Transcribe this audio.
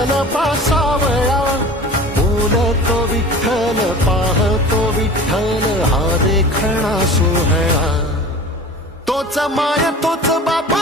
विठ्ठल पासावळा, बोलतो विठ्ठल पाहतो विठ्ठल, हा देखणा सोहळा. तोच माय तोच बाप